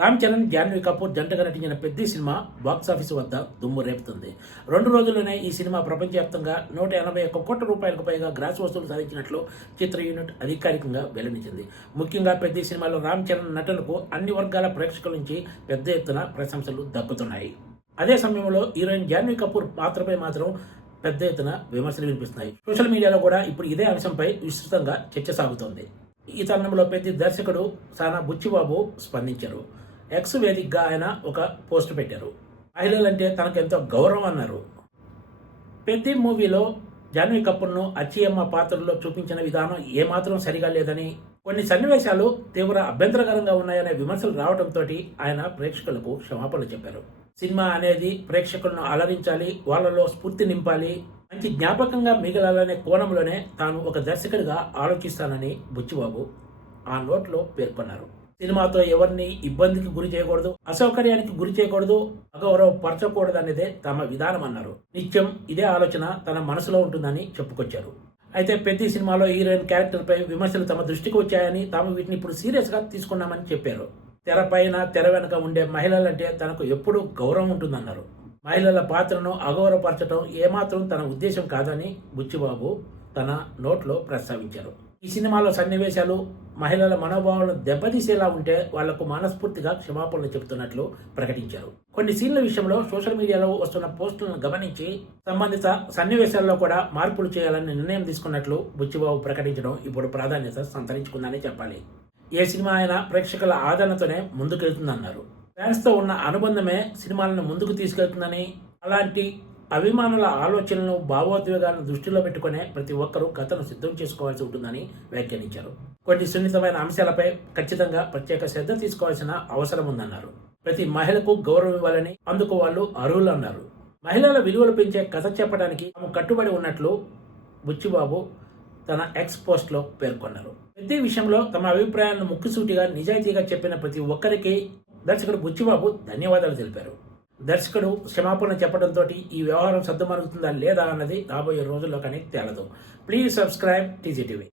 రామ్ చరణ్, జాన్వీ కపూర్ జంటగా నటించిన పెద్ద సినిమా బాక్సాఫీసు వద్ద దుమ్ము రేపుతుంది. 2 రోజుల్లోనే ఈ సినిమా ప్రపంచవ్యాప్తంగా 181 కోట్ల రూపాయలకు పైగా గ్రాస్ వసూలు సాధించినట్లు చిత్ర యూనిట్ అధికారికంగా వెల్లడించింది. ముఖ్యంగా పెద్ద సినిమాలో రామ్ చరణ్ నటనకు అన్ని వర్గాల ప్రేక్షకుల నుంచి పెద్ద ఎత్తున ప్రశంసలు దక్కుతున్నాయి. అదే సమయంలో హీరోయిన్ జాన్వీ కపూర్ పాత్రపై మాత్రం పెద్ద ఎత్తున విమర్శలు వినిపిస్తున్నాయి. సోషల్ మీడియాలో కూడా ఇప్పుడు ఇదే అంశంపై విస్తృతంగా చర్చ సాగుతోంది. ఈ తరుణంలో పెద్ద దర్శకుడు సానా బుచ్చిబాబు స్పందించారు. ఎక్స్ వేదికగా ఆయన ఒక పోస్ట్ పెట్టారు. మహిళలంటే తనకు ఎంతో గౌరవం అన్నారు. పెద్ద మూవీలో జాన్వీ కపూర్ను అచ్చియమ్మ పాత్రలో చూపించిన విధానం ఏమాత్రం సరిగా లేదని, కొన్ని సన్నివేశాలు తీవ్ర అభ్యంతరకరంగా ఉన్నాయనే విమర్శలు రావడంతో ఆయన ప్రేక్షకులకు క్షమాపణలు చెప్పారు. సినిమా అనేది ప్రేక్షకులను అలరించాలి, వాళ్ళలో స్ఫూర్తి నింపాలి, మంచి జ్ఞాపకంగా మిగలాలనే కోణంలోనే తాను ఒక దర్శకుడిగా ఆలోచిస్తానని బుచ్చిబాబు ఆ నోట్లో పేర్కొన్నారు. సినిమాతో ఎవరిని ఇబ్బందికి గురి చేయకూడదు, అసౌకర్యానికి గురి చేయకూడదు, అగౌరవపరచకూడదు అనేదే తమ విధానం అన్నారు. నిత్యం ఇదే ఆలోచన తన మనసులో ఉంటుందని చెప్పుకొచ్చారు. అయితే పెద్ద సినిమాలో హీరోయిన్ క్యారెక్టర్పై విమర్శలు తమ దృష్టికి వచ్చాయని, తాము వీటిని ఇప్పుడు సీరియస్గా తీసుకున్నామని చెప్పారు. తెరపైన తెర వెనుక ఉండే మహిళలంటే తనకు ఎప్పుడూ గౌరవం ఉంటుందన్నారు. మహిళల పాత్రను అగౌరవపరచడం ఏమాత్రం తన ఉద్దేశం కాదని బుచ్చిబాబు తన నోట్లో ప్రస్తావించారు. ఈ సినిమాలో సన్నివేశాలు మహిళల మనోభావాలను దెబ్బతీసేలా ఉంటే వాళ్లకు మనస్ఫూర్తిగా క్షమాపణలు చెబుతున్నట్లు ప్రకటించారు. కొన్ని సీన్ల విషయంలో సోషల్ మీడియాలో వస్తున్న పోస్టులను గమనించి సంబంధిత సన్నివేశాల్లో కూడా మార్పులు చేయాలని నిర్ణయం తీసుకున్నట్లు బుచ్చిబాబు ప్రకటించడం ఇప్పుడు ప్రాధాన్యత సంతరించుకుందని చెప్పాలి. ఏ సినిమా అయినా ప్రేక్షకుల ఆదరణతోనే ముందుకెళ్తుందన్నారు. ఫ్యాన్స్తో ఉన్న అనుబంధమే సినిమాలను ముందుకు తీసుకెళ్తుందని, అలాంటి అభిమానుల ఆలోచనలను, భావోద్వేగాలను దృష్టిలో పెట్టుకునే ప్రతి ఒక్కరూ కథను సిద్ధం చేసుకోవాల్సి ఉంటుందని వ్యాఖ్యానించారు. కొన్ని సున్నితమైన అంశాలపై ఖచ్చితంగా ప్రత్యేక శ్రద్ధ తీసుకోవాల్సిన అవసరం ఉందన్నారు. ప్రతి మహిళకు గౌరవం ఇవ్వాలని, అందుకు వాళ్ళు అర్హులు అన్నారు. మహిళల విలువలు పెంచే కథ చెప్పడానికి తాము కట్టుబడి ఉన్నట్లు బుచ్చిబాబు తన ఎక్స్ పోస్ట్లో పేర్కొన్నారు. ప్రతి విషయంలో తమ అభిప్రాయాలను ముక్కుసూటిగా నిజాయితీగా చెప్పిన ప్రతి ఒక్కరికి దర్శకుడు బుచ్చిబాబు ధన్యవాదాలు తెలిపారు. దర్శకుడు క్షమాపణ చెప్పడంతో ఈ వ్యవహారం సద్దుమరుగుతుందా లేదా అన్నది రాబోయే రోజుల్లో కానీ తేలదు. Please subscribe TGTV.